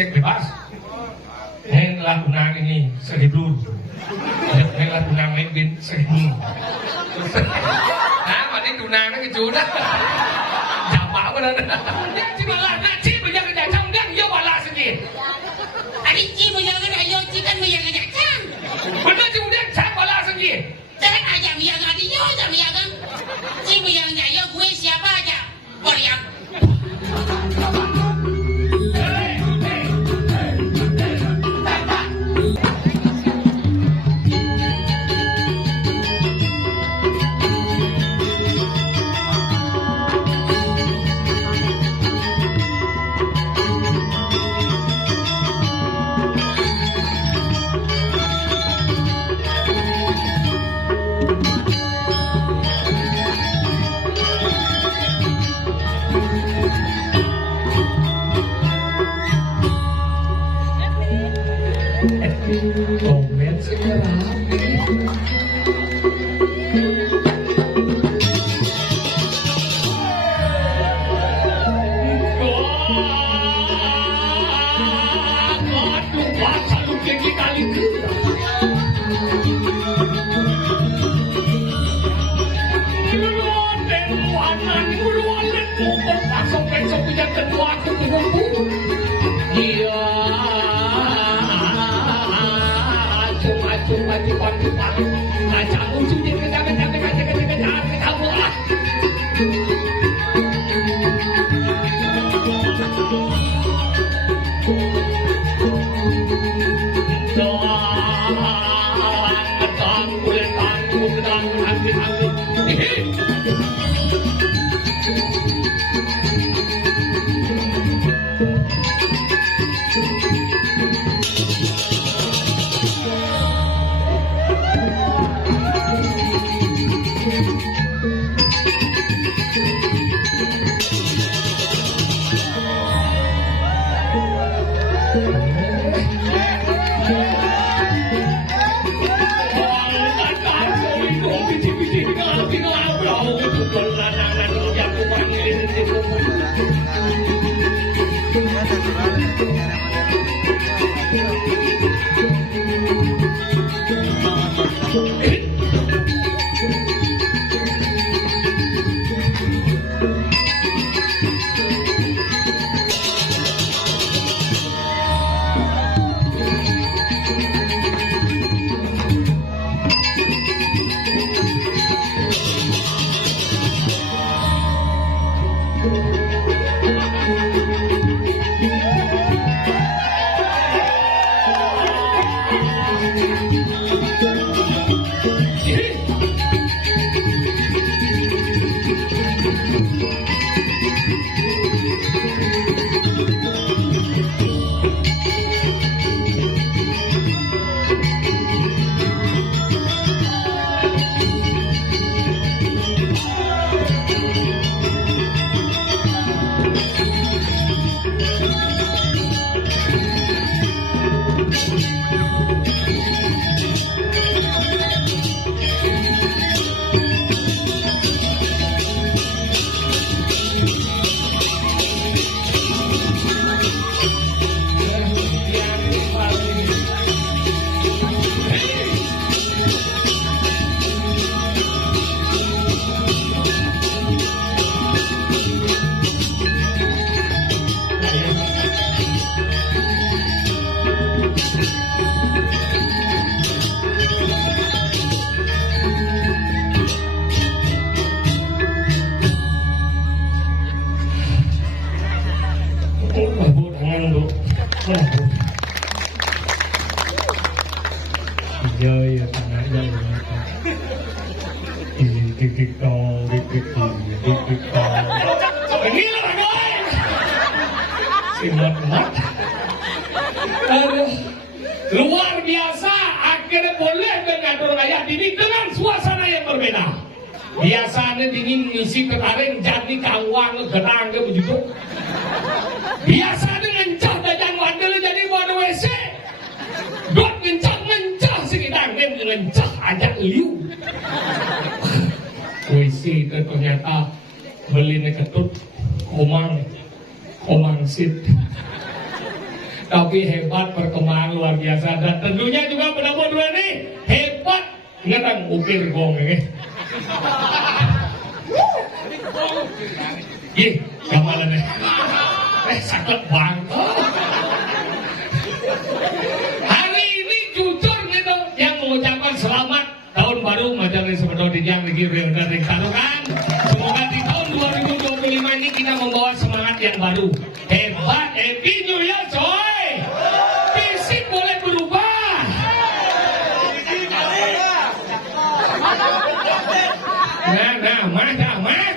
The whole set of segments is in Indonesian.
seks bebas. Lah tunang ini 1.000. Lah tunang lain 1.000. Nah, mati tunang cái chú đó. Giả bảo cái đó. Chứ mà là na chi bây giờ cái giả trong gang vô mà là gì? Anh chi bây giờ cái này vô chi kan bây giờ cái giả trang. Mà nó chú đen sáng mà là gì? Jangan aja bây giờ đi vô giờ bây giờ kan. Chi bây giờ giả vô gue siapa aja. Korea. Komen sekarang. Chơi nãy giờ cái con nghĩ là bạn ơi si mat luar biasa akhirnya boleh mengatur rakyat ini dengan suasana yang berbeda. Biasanya dingin ngisi ketaring jadi kawang gerang ke begitu. Biasa dengan cah dajan wadel jadi bawa WC. Dot ngencah sekitar dem ngencah ajak liu. WC itu ternyata beli ketut komang sit. Tapi hebat, perkembangan luar biasa. Dan tentunya juga berdua nih hebat. Ingat kan ukir gong ini. Ih, gamalan nih. Sakit banget. Hari ini jujur gitu yang mengucapkan selamat tahun baru Majalengka sebetulnya yang dikirim dari Tarukan. Semoga di tahun 2025 ini kita membawa semangat yang baru. Hebat, happy new year coy. Fisik boleh berubah. Mas.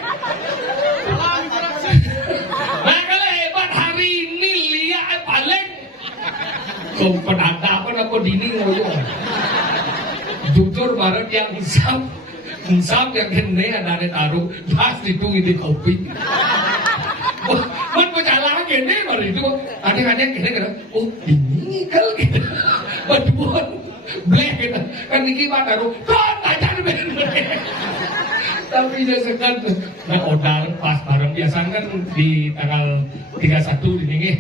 Nah kalau hebat hari ini lihat paling kau penatapan apa dini ngoyo. Jujur bareng yang insaf yang kene ada taruh pas itu ide kopi. Man berjalan kene baru itu ada kene kena. Oh ini kal gitu. Betul. Blek gitu. Kan iki mah taruh. Kau tajan bener. Tapi dia sekat, nah odal pas bareng biasanya kan di tanggal 31 ini nih,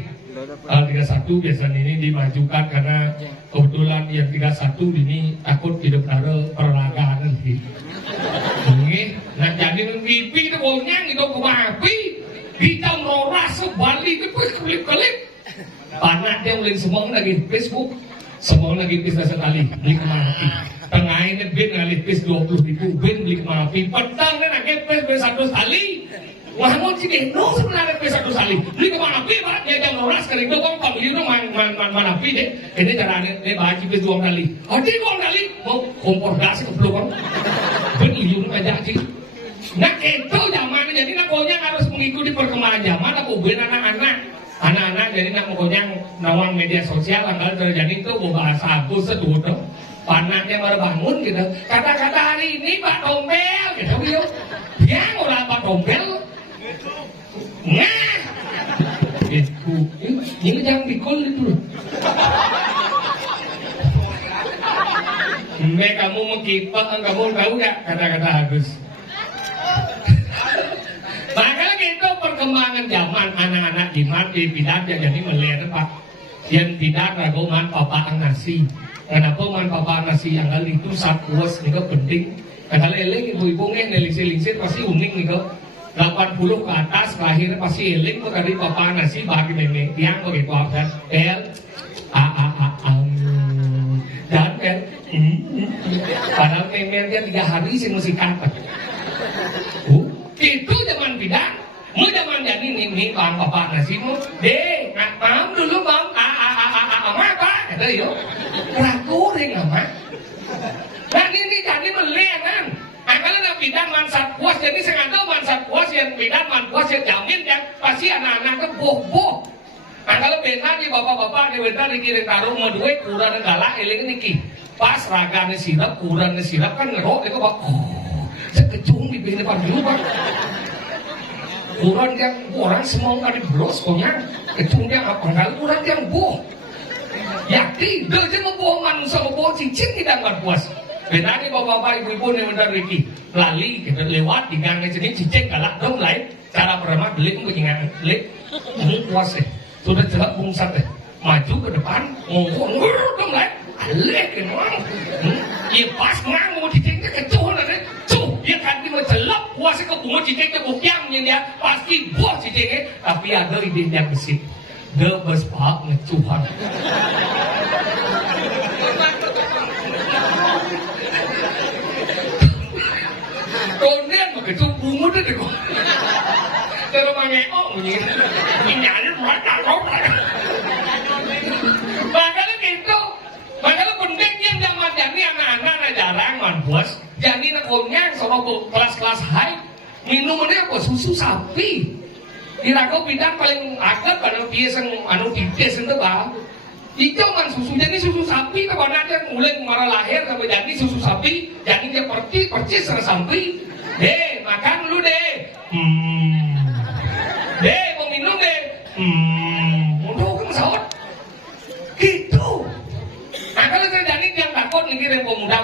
tanggal 31 biasanya ini dimajukan karena kebetulan yang 31 ini takut hidup ada perlagaan nanti. Nah jadi pipi itu baunya gitu kumapi, hitam roras sebalik itu kelip-kelip. Panak dia mulai semua lagi Facebook, semua lagi bisa sekali beli kemati. Tengah ini bin ngalih pis 20.000 bin beli kemapi petang kan agak pis 1 kali Mahmud sini no sebenarnya pis 1 kali beli kemapi pak dia jam noras kering itu kong pabili itu manapi deh ini caranya ini bahaji pis 2 kali ada 2 kali mau kompor gas ke peluang bin liung aja sih nah itu zaman jadi nakonya harus mengikuti perkembangan zaman aku bin anak-anak jadi nak pokoknya nawang media sosial anggal terjadi itu bahasa aku seduh panahnya baru bangun gitu. Kata-kata hari ini Pak Dompel gitu yuk. Yang orang Pak Dompel. Nah. Itu. Ini jangan pikul itu. Kamu mengkipak, kamu tahu gak kata-kata Agus? Makanya gitu perkembangan zaman anak-anak di bidan jadi melihat Pak. Yang tidak raguman papaan nasi. Kenapa man papa nasi yang kali itu saat puas nih kok penting. Kalau eleng ibu-ibu ngelisir-lisir pasti uning nih kok. 80 ke atas lahir pasti eleng kok dari papa nasi bagi meme yang begitu apa dan padahal meme dia 3 hari sih mesti kata. Itu zaman bidang. Mu zaman jadi nih bang papa nasi mu deh paham dulu bang apa kata yo rakuring apa nah ini jadi melihat kan kalau nak bidang mansat puas jadi sengaja mansat puas yang bidang man puas yang jamin yang pasti anak-anak ke boh nah kalau benar nih bapak-bapak di benar dikirim taruh mau duit kurang galak eling niki pas ragane sirap kurang sirap kan ngerok itu bak sekecung di depan dulu bang kurang yang orang semua nggak dibros koknya kecung yang apa kalau kurang yang boh yakin dia aja membohong manusia membohong cincin kita nggak puas benar nih bapak-bapak ibu-ibu nih benar Ricky lali kita lewat di gang ini cincin galak dong lain cara pertama beli mengingat beli ini puas sudah jelas bungsat maju ke depan ngomong dong lain alek emang iya pas mau cincin kecuhan ada dia kan dia celap puasnya ke bunga cincin ke bukyangnya dia pasti buah cincin tapi ada ide yang besit gebes pak ngecuhan konen begitu bunga deh kok terus mangeok ini nyari mereka makanya gitu makanya penting yang zaman jadi anak-anak jarang man bos jadi nakonya soal kelas-kelas high minumannya apa susu sapi dirago bidang paling agak kalau biasa anu dites itu bah itu kan susu jadi susu sapi kalau nanti mulai marah lahir sampai jadi susu sapi jadi dia percis sapi deh makan lu deh deh mau minum deh udah kan sahut gitu nah kalau terjadi yang takut nih kirim pemuda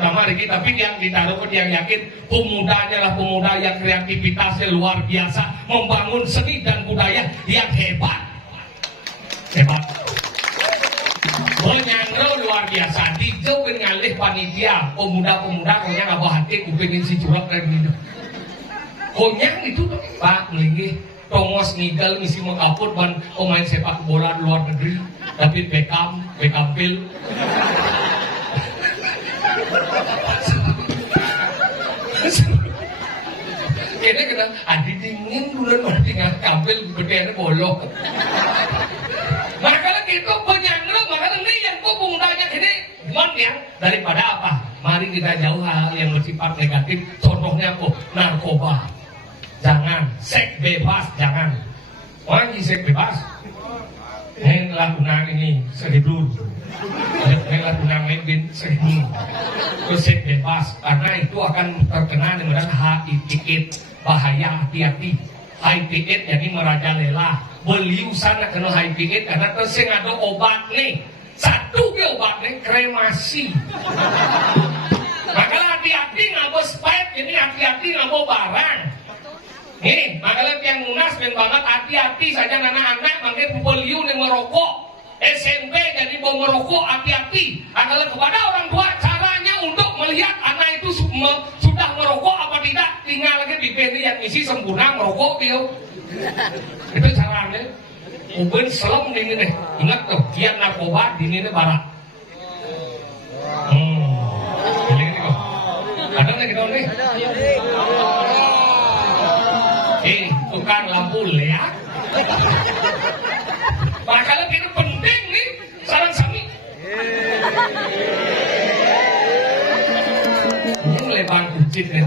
terutama Riki tapi yang ditaruh ke yang yakin pemudanya lah pemuda yang kreativitasnya luar biasa membangun seni dan budaya yang hebat biasa dijauh ngalih panitia pemuda-pemuda konya ngabah hati kupingin si curap dari minum konyang itu Pak melinggih tongos ngidal misi mengkaput ban pemain sepak bola luar negeri David Beckham Pil kayaknya kena adi dingin bulan mana tinggal kampil bedanya bolong makanya gitu penyangga makanya ini yang kok pengundanya ini gimana ya daripada apa mari kita jauh hal yang bersifat negatif contohnya apa narkoba jangan seks bebas jangan wangi seks bebas ini lagunan ini seribu ini lagunan lebih seribu terus seks bebas karena itu akan terkena dengan HIV bahaya hati-hati HIV jadi merajalela beliau sana kena HIV karena tersing ada obat nih satu ke obat nih kremasi makanya hati-hati ngabo spike ini hati-hati ngabo barang nih makanya yang lunas yang banget hati-hati saja anak-anak makanya beliau yang merokok SMP jadi mau merokok hati-hati adalah kepada orang tua caranya untuk melihat anak itu sudah merokok apa tidak tinggal lagi di pilih yang isi sempurna merokok dia itu caranya uben selem ini deh ingat tuh kian narkoba di ini barat ini kok ada nggak kita nih tukang lampu lihat makanya kita penting nih sarang sami ini lebar kucing nih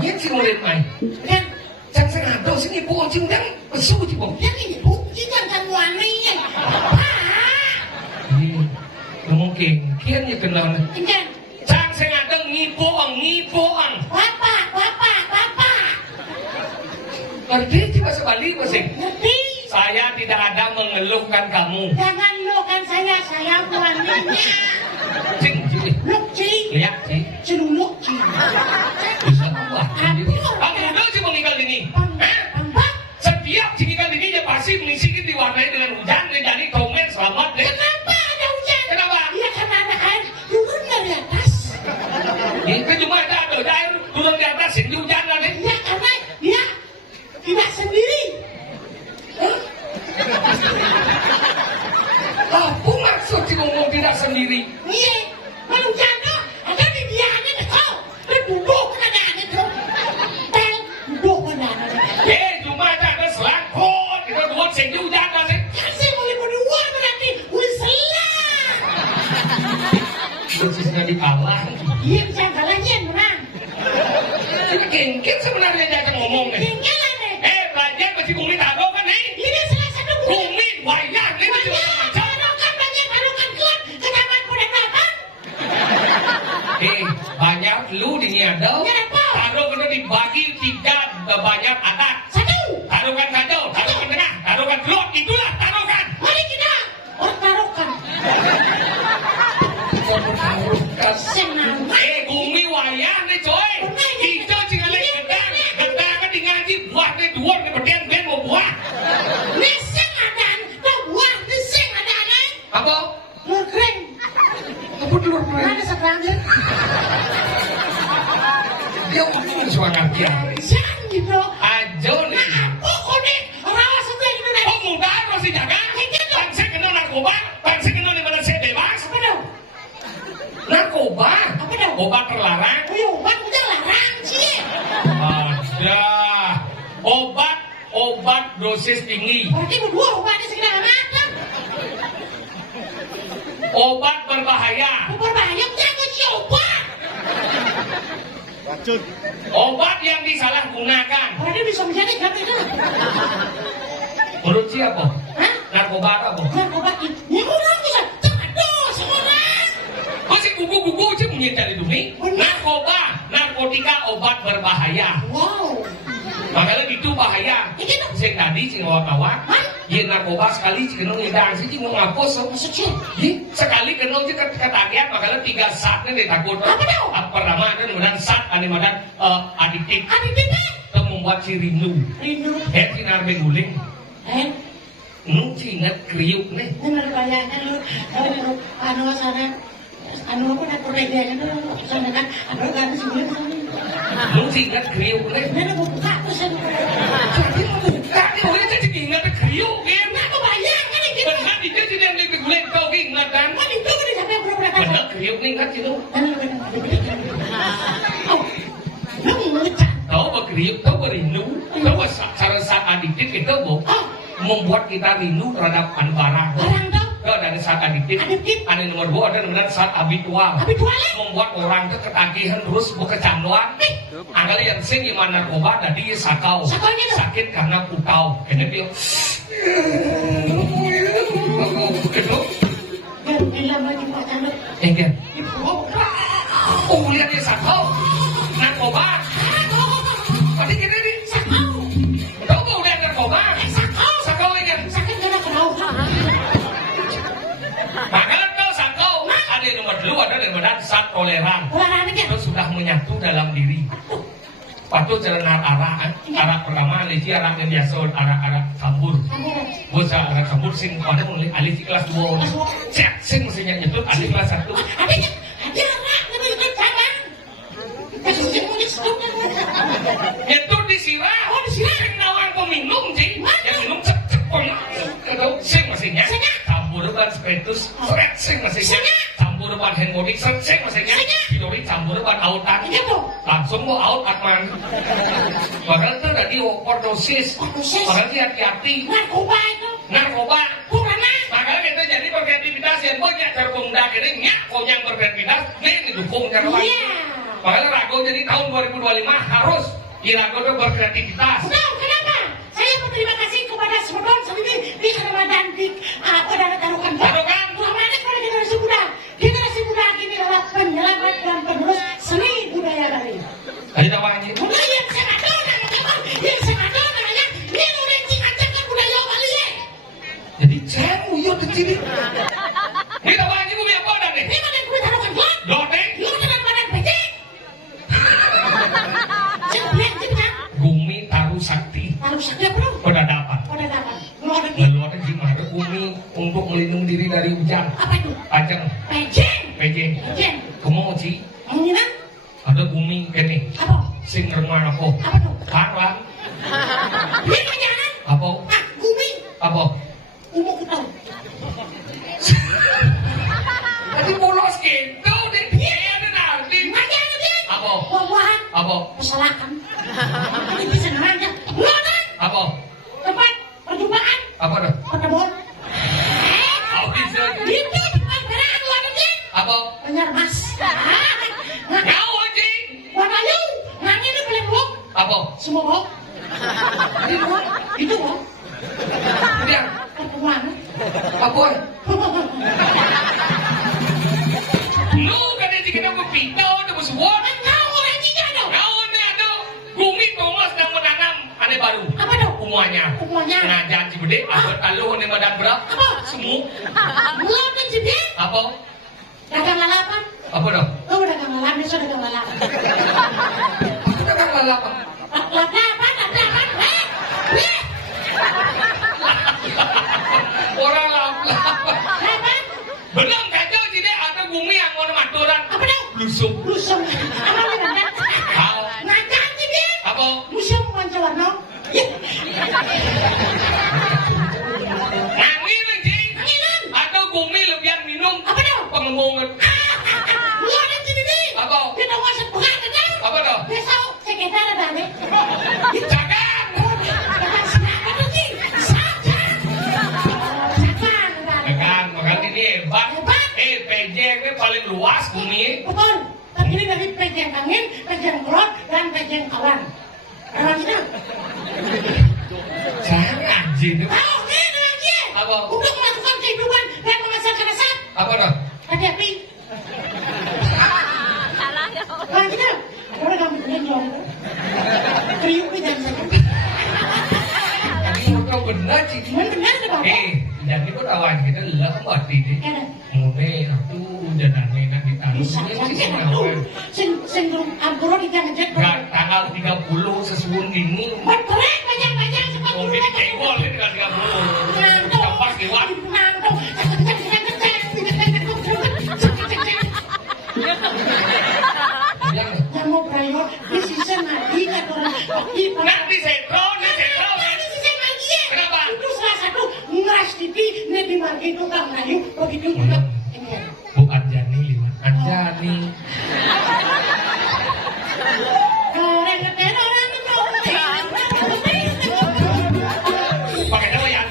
ini sih mulai main kan jangan sengaja sini bukan cingdang pesu cibong yang ini bukti kan wanginya mungkin kiannya kenal kan jangan sengaja ngipoang bapak ngerti bahasa Bali masih ngerti saya tidak ada mengeluhkan kamu jangan lo kan saya wanginya cing luk cing lihat sih celuluk cing bisa apa kamu udah sih meninggal ini setiap tinggal ini ya pasti mengisikin diwarnai dengan hujan jadi komen selamat deh kenapa ada hujan kenapa ya karena ada air turun dari atas itu cuma ada air turun di atas ini hujan deh ya karena dia tidak sendiri apa maksud sih ngomong tidak sendiri iya kalau hujan ada di dia aja kau duduk ada itu tel duduk ada cuma ada selangkut kita buat sing hujan deh kan saya boleh berdua berarti boleh selang itu sih kalah iya bisa kalahnya menang kita kengkeng sebenarnya jangan ngomong nih tinggal ada belajar masih bumi taruh kan nih ini salah satu bumi wayang ini cuma macam barukan keluar kenapa punya kapan banyak lu di ada taruh kena dibagi 3 banyak atas satu taruhkan kacau taruhkan tengah taruhkan keluar itulah taruhkan mari kita taruhkan senang bumi wayang nih coy hijau cingale gedang kan di ngaji buah nih dua nih berdian ben mau buah neseng ada tak buah neseng ada apa telur kering apa telur kering ada sekerangnya dia ngomong suara dia jangan gitu ajo nih pokoknya rawas itu yang benar oh muda masih jaga bangsa kena narkoba bangsa kena di mana saya bebas apa dong narkoba apa dong obat terlarang obat udah larang sih ada obat dosis tinggi berarti berdua obatnya segala macam obat berbahaya berbahaya jangan si obat racun obat yang disalahgunakan berarti bisa menjadi ganti dulu menurut siapa? hah? Narkoba apa? narkoba ini orang bisa aduh seorang Masih buku-buku sih menyintai dunia narkotika obat berbahaya wow makanya itu bahaya sing tadi sing awak-awak ya narkoba sekali sih kena ngidang sih mau ngapus sekali kena sih ketagihan makanya 3 saat nih takut pertama ada kemudian saat kemudian adiktif itu membuat si rindu sinar beguling ingat kriuk nih. Bener bayangkan lu, anu sana, anu apa nak perbedaannya tuh, sana kan, anu kan sebelum sana. Ingat kriuk nih. Mana mau buka tuh sana. Jadi mau buka nih, boleh jadi ingat kriuk kan? Nah, kebayangkan nih gitu. Benar itu jadi yang lebih boleh kau ingat kan? Kan itu kan sampai berapa kali. Benar kriuk nih ingat itu. Oh, lu ngecak. Tahu kriuk, tahu berindu, tahu cara saat adiktif itu bu, membuat kita rindu terhadap barang. Barang tuh. Kalau dari saat adiktif, ada nomor 2 ada nomor saat habitual. Habitualnya? Membuat orang itu ketagihan terus berkecanduan. Ada yang sing gimana narkoba tadi sakau. Sakaunya tuh? Sakit karena putau. Kena dia. Itu. Yang bilang lagi pacar lu. Kan? Ibu. Oh lihat dia sakau. Narkoba. Tadi kita ini sakau. Tahu kau lihat narkoba? Sakau. Sakau kan? Sakit kena kenal. Maka kau sakau. Ada yang nomor 2 ada yang nomor saat toleran. Olahraga aja. Itu sudah menyatu dalam diri. Patuh jalan arah pertama alih arah yang biasa arah kabur. Bocah arah kabur sing pada mulai alih kelas 2. Cek sing mestinya itu alih kelas 1. Adanya, ada anak tapi itu jangan. Kasus yang mau di-stop kan. Itu disirah. Oh, disirah. Sing nawang peminum sih. Mana? Yang minum cek itu sing mestinya. Singa. Campur ban spiritus sing mestinya. Singa. Campur ban handbody sing mestinya. Singa. Hidori campur ban autan. Gitu. Langsung mau out Atman. Padahal itu tadi overdosis. Overdosis. Padahal hati-hati. Narkoba itu. Narkoba. Kurana. Makanya kita jadi berkreativitas yang banyak terpengdak ini nyak kau yang berkreativitas ini didukung cara lain. Iya. Makanya Rago jadi tahun 2025 harus Irago itu berkreativitas. Tahu kenapa? Saya berterima kasih kepada Smedon sendiri di Ramadan di pada taruhan. Taruhan. Ramadan kepada generasi muda. Generasi muda ini adalah penyelamat dan penerus seni budaya Bali. Ayo tahu aja. Budaya yang sangat namanya ini udah cingacangkan budaya Bali ya. Jadi saya uyut di sini. Ini tahu aja bumi apa dah nih? Ini mana gue taruhkan God? Doteng. Lu dengan badan becek. Cepat cepat. Bumi taruh sakti. Taruh sakti apa dong? Pada dapat. Pada dapat. Lu ada di Lalu ada gimana bumi untuk melindungi diri dari hujan. apa itu? Ajeng. Pejeng. Pejeng. Pejeng. Kamu mau sih? Ini Ada bumi kene. apa? Sing remah apa? Apa tuh? Karang. Ini kenyataan. Apa? Bumi. Apa? Umur kita. Jadi polos gitu deh. Iya ada nanti. Makanya dia. Apa? Buah-buahan. Apa? Pesalakan. Ini bisa ngerangka. Luaran. Apa? Tempat perjumpaan. Apa dah? Pertemuan. Oh bisa. Itu tempat gerakan luar negeri. Apa? Benar mas. Kau aja. Warna ayu. Nangin ini paling blok. Apa? Semua blok. Itu blok. Dia. Pertemuan. Apa? Lu kan dia kita berpindah udah bersuara. Kau orang tiga dong. Kau ni ada bumi Thomas dan menanam aneh baru. Apa dong? Umuanya. Umuanya. Ngajar Cibede. Apa talu ni badan berat? Apa? Semua. Belum dan jadi. Apa? Dagang lalapan. Apa dah? Lu dagang lalapan. Besok dagang lalapan. Kita kan lalapan. Lalapan. Orang lalapan. Lalapan. Belum kacau jadi ada bumi yang mau maturan. Apa dong? Lusuk. Lusung. Apa nih benar? Kau. Ngajar jadi. Apa? Museum Pancawarna. Angin lagi. Anginan. Ada bumi lebihan minum. Apa dong? Pengemungan. Lu ada jadi nih. Apa? Kita wasit bukan kan? Apa dah? Besok sekitar ada nih. Jangan. Apa tuh sih? Sajan. Kan, makanya ini hebat. PJ ini paling luas bumi. Betul. Terdiri dari pejang angin, pejang kelot, dan pejang awan. Awan itu. Jangan anjing. Tahu nih lagi. Apa? Untuk melakukan kehidupan dan menghasilkan asap. Apa dah? Hati-hati. Salah ya. Awan itu. Kalau kamu punya jom. Kriuk nih jangan sakit. Ini kau benar sih. Benar deh bapak. Jadi kau tahuan kita lemah ini. Mulai aku udah enak di tanah. Sing ampuro di jangan jet. Tanggal 30 sesuun ini. Berterek banyak-banyak seperti Mungkin cebol ini tanggal 30. Ngantuk. di margi tukang Melayu begitu juga. Bu Anjani lima. Anjani. Pakai nama ya.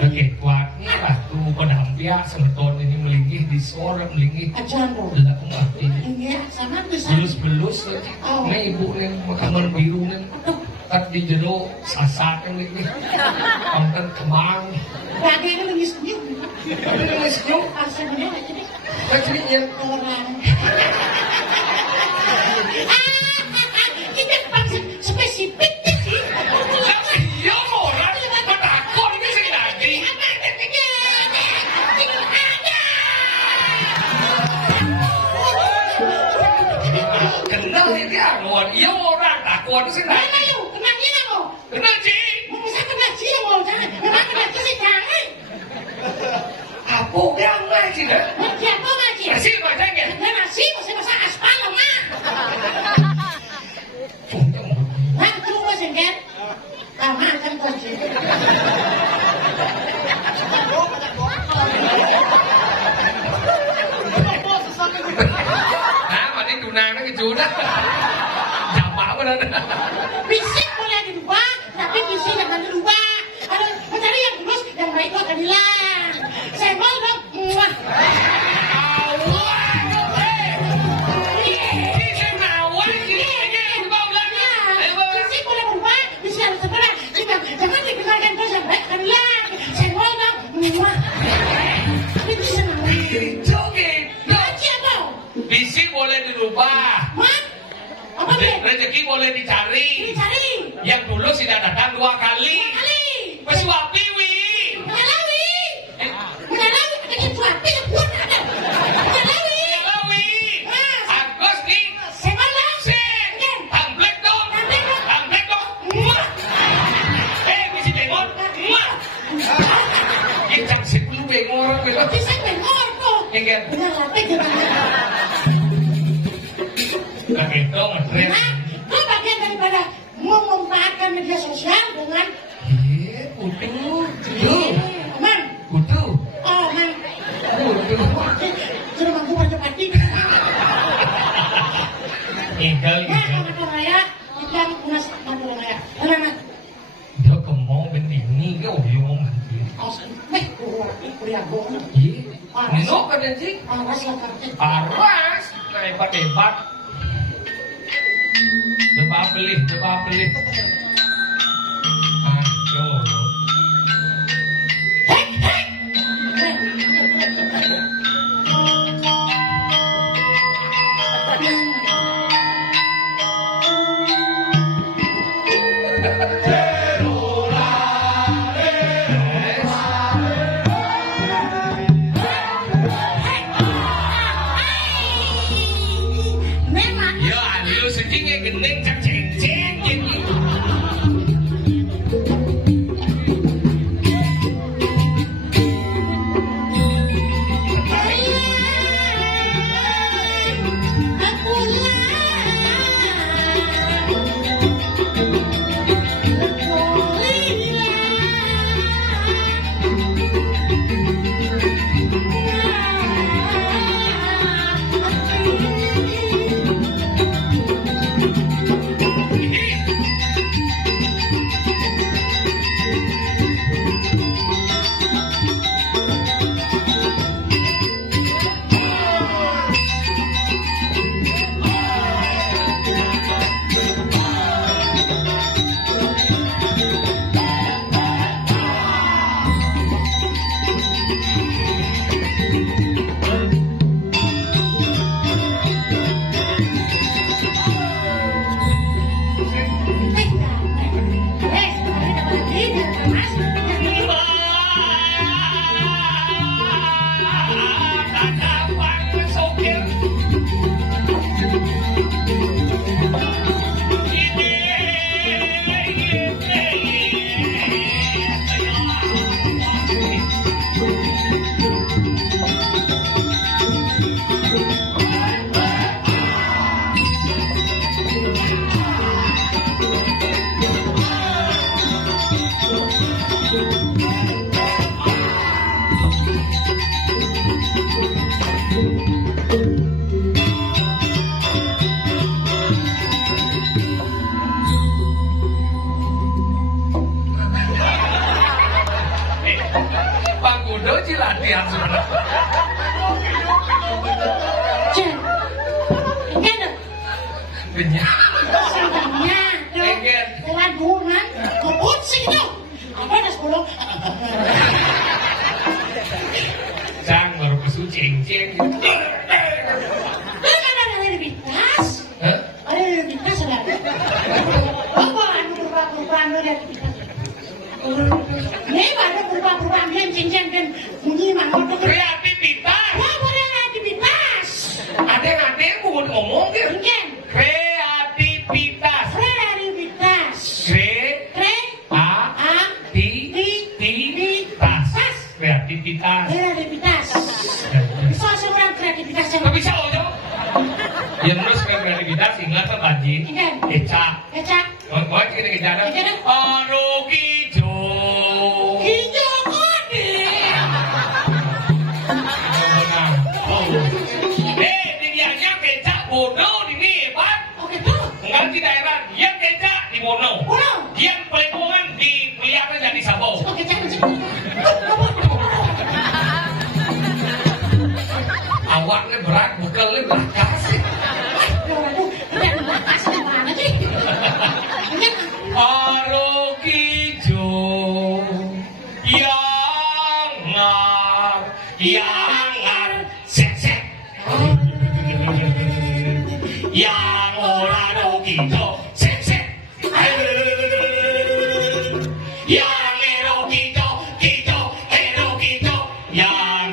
Oke, kuatnya lah tuh penampia semeton ini melingih di sore melingih. Ajan dong. Lah aku ngerti. Iya, sama bisa. Belus nih ibu nih kamar biru nih. Kat di jero sasak yang ini. Konten kemang. Lagi itu lagi senyum. Lagi senyum. Asalnya aja deh. Kecilnya. Orang. Kita bangsa spesifik sih. Iya orang takut ini sih tadi. Kenal ini anuan. Iya orang takut sih tadi. Kenal sih. Apa yang ngaji dah? Nasi macamnya. Mati tunang na gitu dah. Jama apa dah? Fisik boleh dirubah, tapi visi jangan dirubah. Kalau mencari yang lurus, yang baik itu akan hilang. Senggol dong. Muah. Fisik boleh berubah, visi harus sebelah. Jangan didengarkan terus yang baik akan hilang. Senggol dong. Muah. Tapi itu senang. Haji apa? Visi boleh dirubah. Mat? Apa deh? Rezeki boleh dicari. Dicari. Yang dulu sudah datang 2 kali. Kali. Pesuapi wi. Menyalawi. Menyalawi. Ada yang suapi yang pun ada. Menyalawi. Lawi. Agus nih. Senggol dong. Sen. Hamblek dong. Hamblek dong. Muah. Misi demon. Muah. Kita sih belum bengor gitu. Bisa bengor tuh. Enggak. Benar lapis jangan. Begitu ngetrend. Nah, itu bagian daripada memanfaatkan media sosial dengan Kudu. man. Kudu. Oh, man. Kudu. Sudah mampu percepati. Inggal. Nah, kalau raya, ikan unas mampu raya. Mana? Dia kemau bendini ke oyong nanti. Kuliah bohong. Iya. Nino kan sih. Awas lah kan. Aras. Hebat. Coba beli. Ayo. Memang. Ya, lu sedingnya gendeng cak ceng-ceng gitu. Aku Pak Kudo latihan sebenarnya. Cek. Kan. Benyak. Sangkanya. Enggak. Telan bulan. Kebut sih itu. Apa ada 10? Jang baru kesu ceng-ceng. Kan ada lebih tas. Hah? Ada lebih tas ada. Apa anu perubahan dari tas? Ini ada perubahan dia ceng-ceng dan bunyi mangkok. Kreativitas. Wah, kreativitas. Ada yang mau ngomong gitu. Ceng. Kreativitas. Kreativitas. Kre A Ti Tivitas. Kreativitas. Kreativitas. Bisa seorang kreativitas yang Tapi bisa ojo. Ya terus kreativitas ingat apa bajing? Kecap. kecap. Mau kita kejar. Aduh kijo. Hijau kode. Dirianya kecap bodoh ini hebat. Oke tuh. Enggak di daerah dia kecap di bono. Bono. Dia pelemongan dipelihara jadi sabo. Oke jangan sih. Awaknya berat, bekalnya bekas. Waduh, tidak bekas mana sih? Arokijo yangar sek yang ora rokijo sek yang erokijo kijo erokijo yang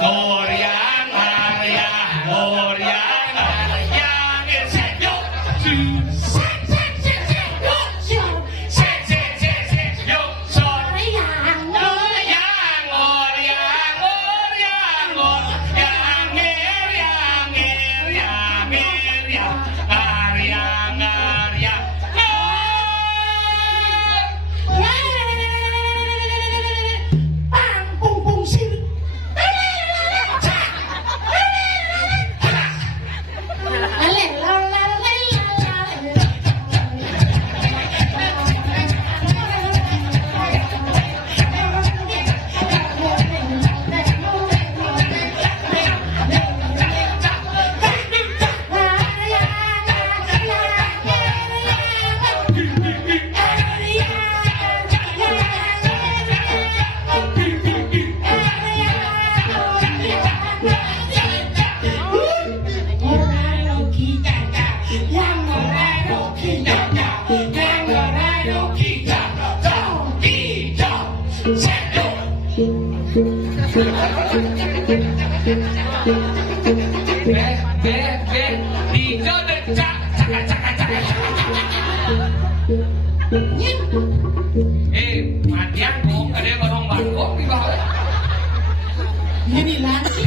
or yang Hijau dan cak. Matian kok, ada barong bangkok di bawah. Ini lagi.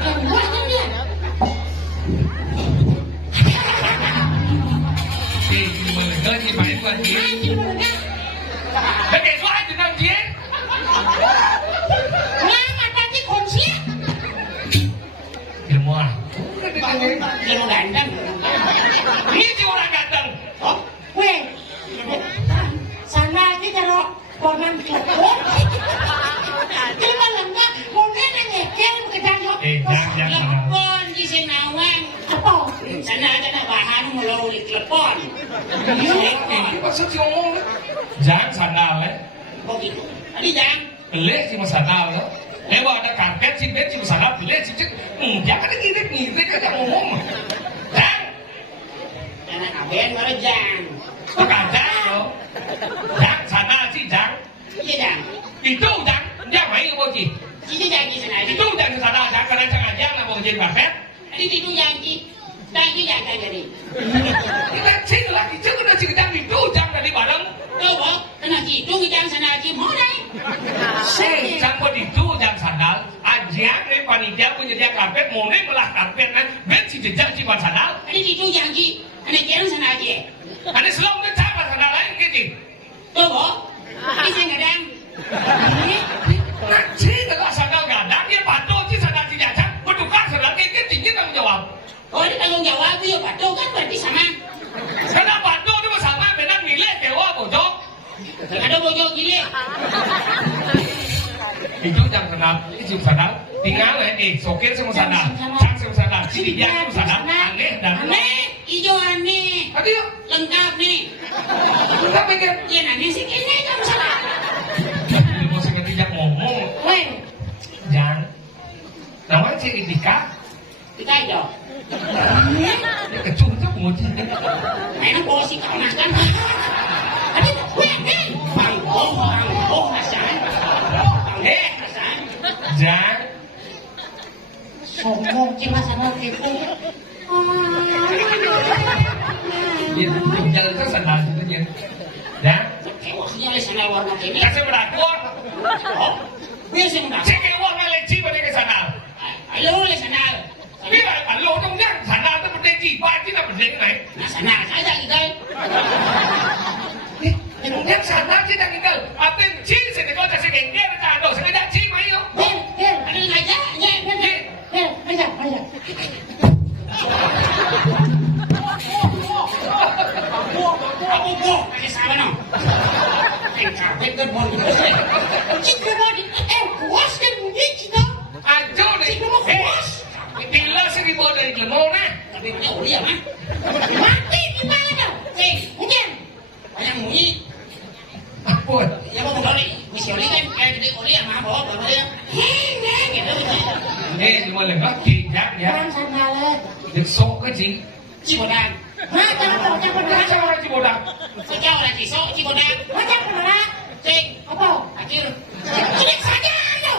Yang buahnya dia. Gimana lagi main buat dia? Bagaimana buat dengan dia? Lama tadi konsi. Semua. Dia mau ganteng. Ini orang ganteng. Oh, weh. Sana aja kalau konan cukup. Cuma lengkap, konan nyekel ke dalam. Jangan. Lepon di Senawan. Apa? Sana aja nak bahan melalui lepon. Ini maksud si ngomong. Jangan sandal ya. Oh gitu. Tadi jangan. Pelik sih mas sandal ya. Lewat ada karpet sih bed sih sandal pelik sih cek. Jangan ngirit aja ngomong. Jangan. Jangan aben baru jangan. Jangan yo. Jangan sandal sih jangan. Iya jangan. Itu jangan. Jangan main apa sih? Sini jangan di sana. Itu jangan sandal jangan karena jangan lah mau jadi karpet. Tadi itu jangan di. Tadi jangan jadi. Kita sih lagi cek udah sih jangan itu jangan dari bareng. Tahu kena gitu jangan sana aja mau dah. Jangan itu jangan sandal. Ajak nih panitia punya dia karpet mau nih belah karpet kan. Ben si jejak si buat sandal. Tadi itu jangan di. Anak jangan sana aja. Ada selong nih cara sandal lain gitu. Tahu? Ini saya kadang. Nanti kalau sandal gadang dia patuh si sandal si jajak bertukar sandal kayak tinggi tanggung jawab. Oh ini tanggung jawab dia patuh kan berarti sama. Karena patuh itu sama benar nilai dewa bojok. Ada bojok gile. Itu jangan kenal itu sandal. Tinggal sokir semua sandal, cang semua sandal, sini dia semua sandal. Aneh dan aneh. Ijo aneh. Aduh, Lengkap nih. kita pikir. Ya aneh sih kene kamu salah. Mau seperti dia ngomong. Weh. Jangan. Namanya si Indika. Kita ijo. Dia kecuntuk nguci. Enak bawa si kawan kan. Aduh, weh, Bangkong, Hasan. Hasan. Jangan. Sombong cuma sama kepo. Dia jalan ke sandal itu dia. Ya. Kewasnya le sana warna ini. Kasih berakor. Oh, biar saya mudah. Saya kira warna leci pada ke sandal. Ayo le sana. Biar lo dong jangan sandal itu berdeci. Pasti nak berdeci naik. Nah sana saja kita. Yang sandal sih tak tinggal. Apa yang cil sih kalau saya gengger cado. Saya dah cil mayo. Bel, ada aja. Bel, aja. Aku boh, pakai sama no. Kapit kan bon. Cik bon, puas kan bunyi kita. Ajo nih. Bila sih dibawa dari Lemau nah. Tapi punya uli ya mah. Mati di mana? Hujan. Banyak bunyi. Apa? Ya mau uli. Misi uli kan kayak gede uli ya mah bawa bawa dia. Gitu. Cuma lengkap kijak ya. Orang sandal. Dia sok ke sih. Cibodan. Macam Macam orang Cibodak. Sejauh lagi sok Cibodan. Macam mana? Cing. Apa? Akhir. Cilik saja lo.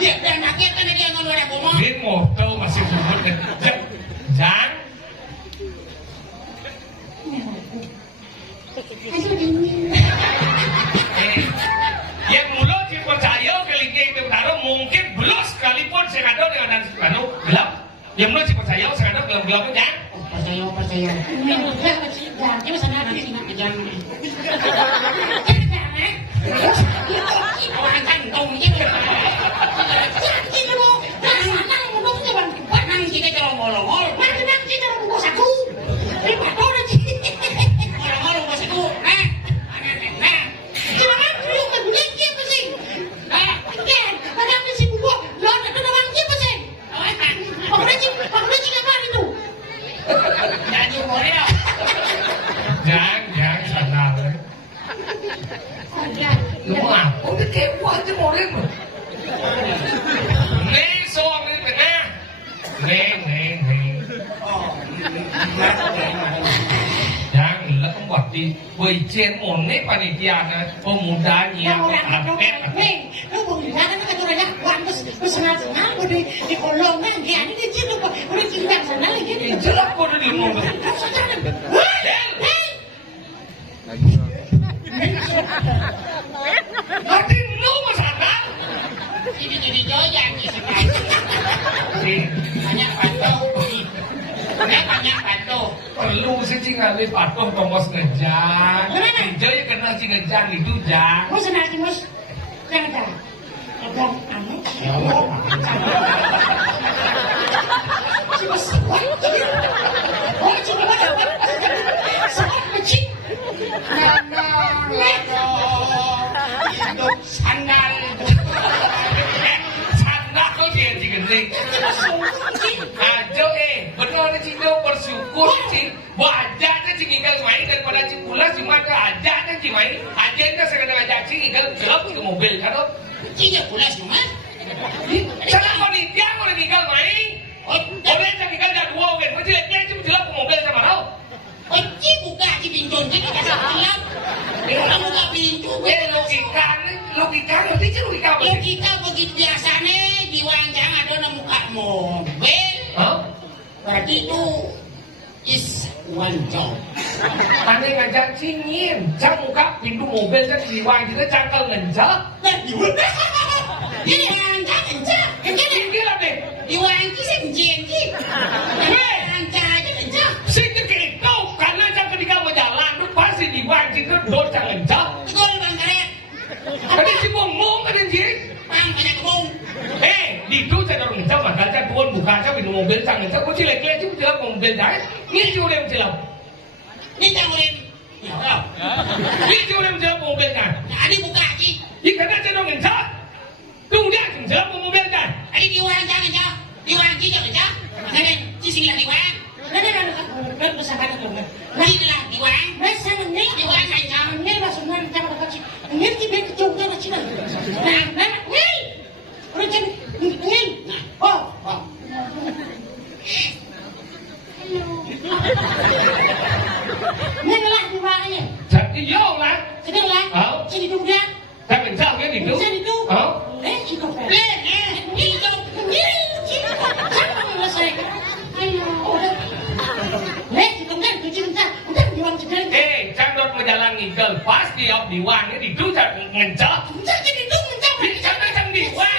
Dia dan akhir kan dia ngomong ada ngomong. Dia motor masih sebut. Jangan. Yang mulut si percaya kelingking itu taruh mungkin belos sekalipun sekadar dengan anu gelap. Yang mulut si percaya sekadar gelap jangan. Percaya. Jangan cuma sana nanti jangan. Orang kantong gitu. Sakit lu. Nang mulutnya bang. Nang kita kalau ngolong-ngol. Nang kita mau saku. Ini apa lagi? Ngolong-ngol mau saku. Nah. Jangan dulu kan lagi apa sih? Kan, padahal di sini gua lo ada orang siapa sih? Pak Reci apa itu? Jadi boleh dong. Jangan sandal. Lu apa? Udah kepo aja boleh mah. Nih soal ini tengah. Neng. Jangan lah buat di wejen one panitiana pemudanya Orang itu lu mau bilang kan Senang-senang di kolong kan, ya ini dia lupa, udah cinta sana lagi. Jelek kok udah di ngomong. Nanti lu masakan. Ini jadi joyan nih. Banyak bantu. Perlu sih ngalih patuh tongos ngejang. Hijau ya kena si ngejang itu jang. Mus nanti mus, jangan. Ada anu. Cuma sebuah. Oh cuma apa? Sebuah kecil. Hidup sandal. Sandal tuh dia si gending. Ajo betul si do bersyukur si wajahnya si ngikal main daripada si pula cuma ke ajaknya si main ajaknya segala ngajak si ngikal gelap ke mobil kan tuh. Tiga pulas cuma. Sana panitia mau ngikal main. Boleh si ngikal dah dua kan, macam dia cuma gelap ke mobil sama tau. Oci buka di pintu, jadi kita gelap. Orang buka pintu. Logika ngerti sih logika apa sih? Logika begitu biasa nih di wanjang ada muka mobil. Berarti itu is one job. Aneh ngajak cingin, cang muka pintu mobil cang diwang kita cangkal ngencak. Nah, di wanjang ngencak. Tinggi lah deh. Di wanjang sih ngencak. Ngencak aja ngencak. Sih cekik kau karena cang ketika mau jalan tuh pasti diwang kita dor cang ngencak. Betul bang karet. Ada si bongong ada sih. Bang banyak kebun. Di itu saya dorong ngencak maka cang tuan buka cang pintu mobil cang ngencak. Kau cilek-cilek cuma jelas mobil dah. Ini cuma dia jelas. Ini jangan boleh. Ya Allah. Ini cuma dia jelas mobil kan. Ini buka lagi. Ikan aja dong ngencak. Tunggu jelas mobil kan. Ini di wanjang ngencak. Di wanjang ngencak. Makanya sisi lah di wanjang. Nah, bersama dengan ini lah di wanjang. Masa ini di wanjang ngencak. Ini maksudnya ngencak apa sih? Ini kita kecungkan macam mana? Nah, ini. Udah jadi ini. Oh. Ini lah di wanjang. Jadi yo lah. Sini lah. Sini duduk dia. Saya ngencak ya di itu. Sini duduk. Cikgu Fel. Cang dot berjalan ngigel pas dia diwang di itu cang ngencak. Cang diwang.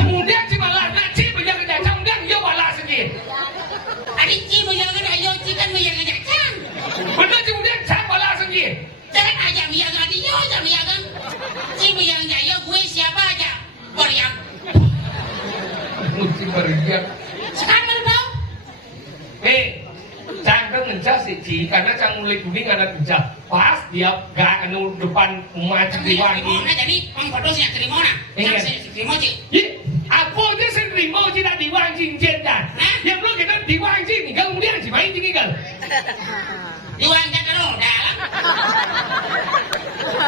Kemudian si malah naci banyak kejacang dan dia malah sedih. Adik cium yang ada yo cikan yang ngajak. Benar kemudian cang malah sedih. Jangan aja yang adinya aja kan. Cium yang yo gue siapa aja. Boriang. Mesti beriak. Sekarang tahu? Cang kan ngencak sih karena cang mulai kuning ada ngencak. Pas dia gak anu depan macam diwangi. Jadi pengfoto sih terima nah. Terima sih. Apa aja saya terima tidak diwang cincin dah. Yang belum kita diwang cincin, kemudian si main cincin kan. Diwang kan dalam.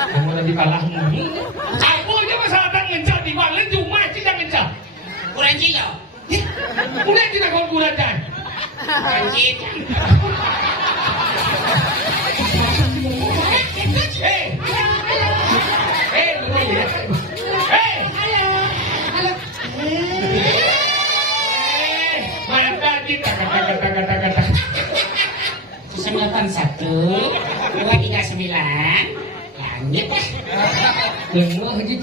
Kamu lagi kalah ini. Apa aja masalah ngencak diwang, lain cuma cinta ngencak. Kurang ciyo. Mulai tidak kau gunakan. Kurang ciyo. Kata. 91 239 langit lah. Dengar haji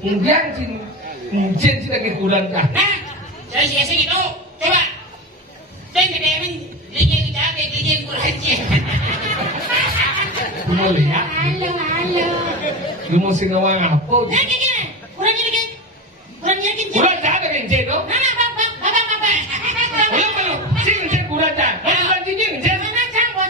kemudian cincin sih lagi kurang dah. Nah, saya sih gitu. Coba. Saya kedemin lihat kurang ciyo. Mau lihat? Halo. Lu mau singawang apa? Kurang ciyo. Kurang ada cincin tu. Mana bapak. Belum. Cincin kurang dah. Kurang cincin. Mana canggo.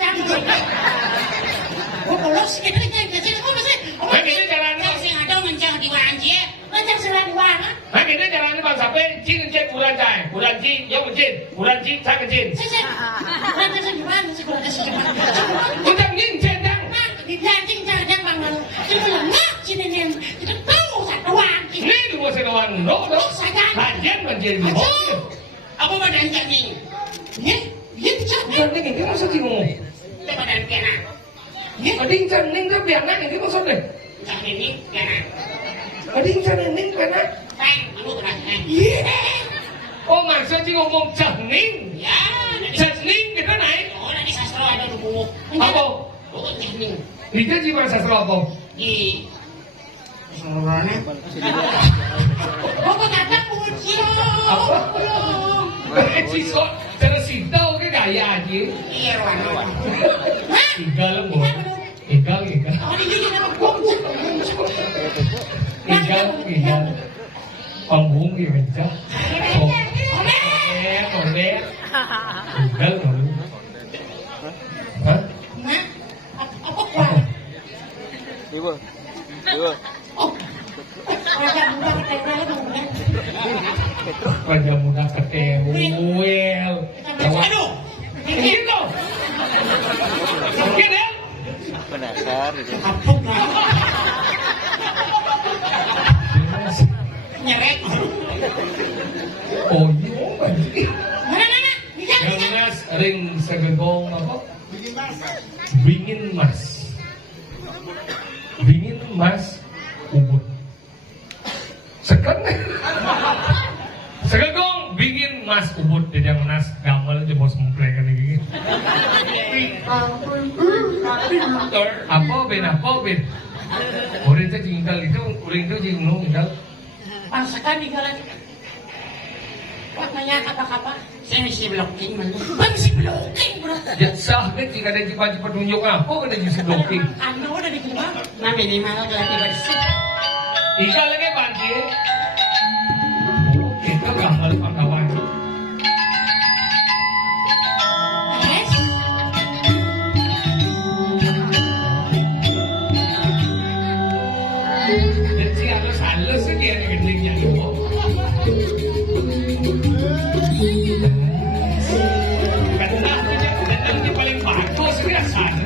Oh, kalau sih kita apa sih? Bagaimana caranya? Sing ada mencang di wanci. Mencang sila di wana. Bagaimana caranya bang sampai cincin kurang dah. Kurang cincin, ya cincin. Kurang cincin, saya cincin. Sih. Kurang cincin di mana sih kurang cincin? Kurang cincin dah. Yancing jangan bangun. Itu lengah sini nih. Itu tahu satu doang. Ini dua sedoan no. Kajian menjadi hoax. Apa badan jadi? Ya, ya jangan. Canning ini maksudnya ngomong. Itu badan piana. Ading canning itu piana ini maksudnya. Jangan ini piana. Ading canning piana. Bang, lu terang. Oh maksudnya ngomong canning. Ya, Canning kita naik. oh nanti sastra ada dulu. Apa? Oh, jangan. Itu gimana sastra apa? Di salurannya. Bapak datang muncul. Apa? Ciso, cara Sinta oke gaya aja. Iya, Wan. Hah? Igal mo. Igal. Oh, ini nama muncul. Igal. Pambung ya meja. Oleh. Igal mo. Hah? Nah, apa kuat? Ibu. Oh, raja muda ketemu dong. Raja muda ketemu. Aduh, Ini loh. Oke deh. Penakar. kapok lah. Nyeret. Oh iya. Mana? Bisa. Yang ring segegong apa? Bingin mas ubud. Segegong bingin mas ubud jadi yang nas gamal aja bos mempelai kan gini. Apa ben? Orang itu tinggal itu tinggal. Pangsakan di jalan. Maknanya apa-apa? Saya mesti blocking man. Mesti blocking, bro. Ya sah kan jika ada cepat tunjuk apa kan ada justru blocking. Ano udah diterima? Nah minimal ganti bersih. Ika lagi pagi. Oh, kita gamal pangkawan. Yes. Jadi halus sih dia gendingnya itu. Kentang paling bagus biasanya.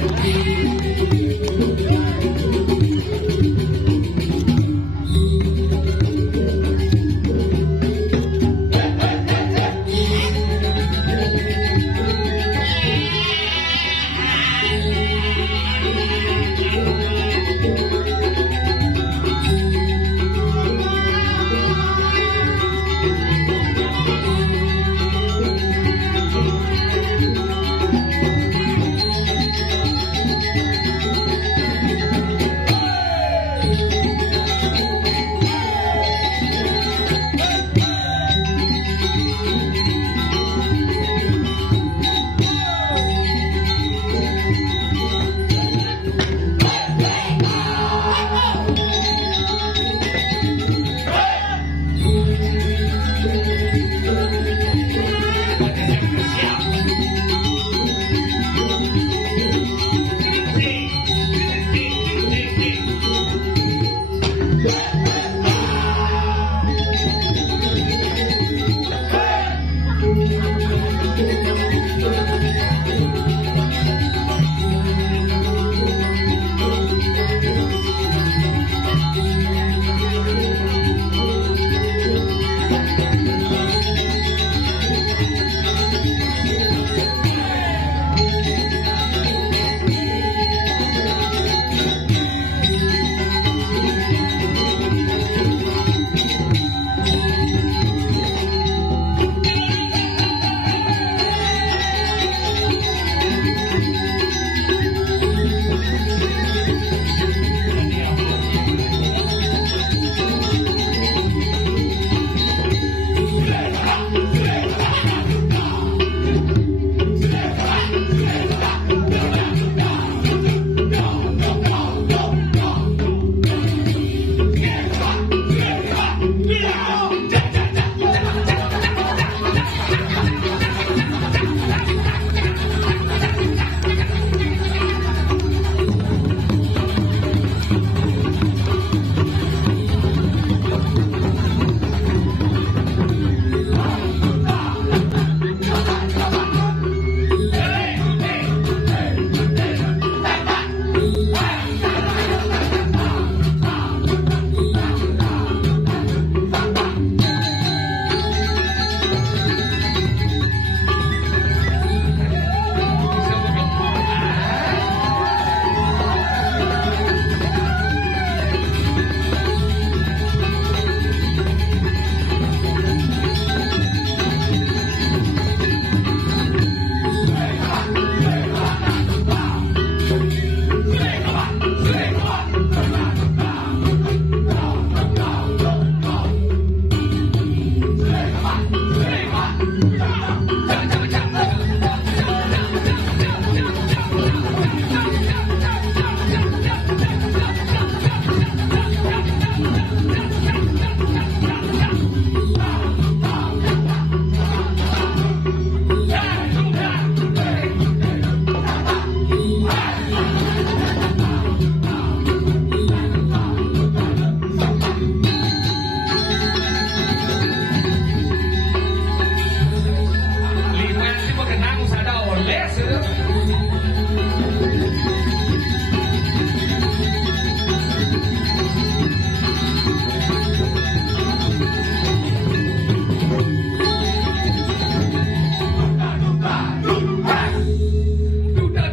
les itu.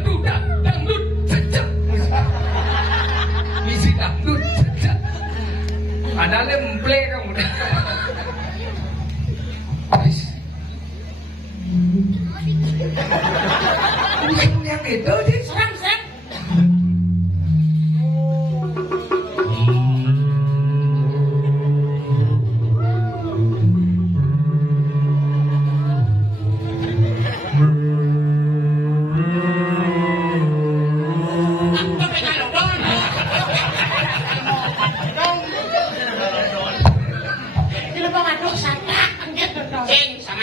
Duda dangdut sejak. Misi dangdut sejak. Ada lemple kamu dah. Yang itu sih. Serang. Di lebangan dok sana, gitu dong. Ceng sama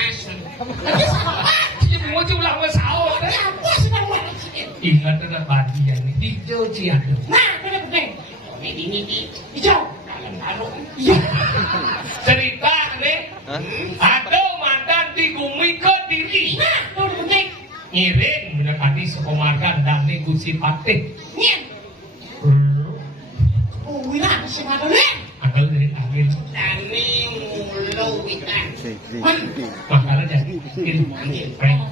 Lagi sama apa? Dia mau ulang masau. Apa sih kamu orang sini? Ingat ada bagian ini di cucian. Nah, bener-bener. ini Hijau. dalam karung. Iya. Cerita nih. Hah? Ada mantan di Gumi Kediri. Nah, tuh penting. Ngiring mendekati sekomarkan dan negosi patih. Nyen. Oh, wira masih ngadolen. Akal dari angin. Dani mulu kita. Si. Makanya jadi ini. Prank.